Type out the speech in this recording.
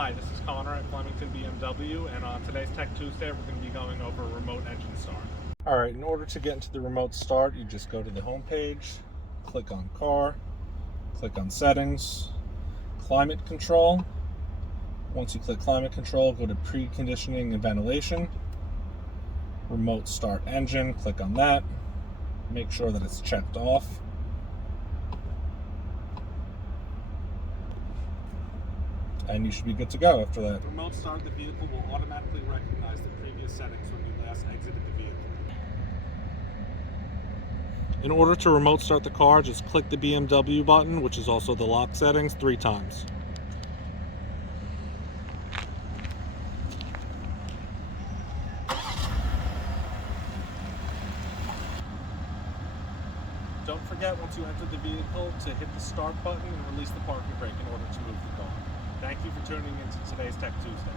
Hi, this is Connor at Flemington BMW, and on today's Tech Tuesday, we're going to be going over remote engine start. Alright, in order to get into the remote start, you just go to the home page, click on Car, click on Settings, Climate Control. Once you click Climate Control, go to Preconditioning and Ventilation, Remote Start Engine, click on that, make sure that it's checked off. And you should be good to go after that. The remote start of the vehicle will automatically recognize the previous settings when you last exited the vehicle. In order to remote start the car, just click the BMW button, which is also the lock settings, 3 times. Don't forget, once you enter the vehicle, to hit the start button and release the parking brake in order to move the car. Thank you for tuning in to today's Tech Tuesday.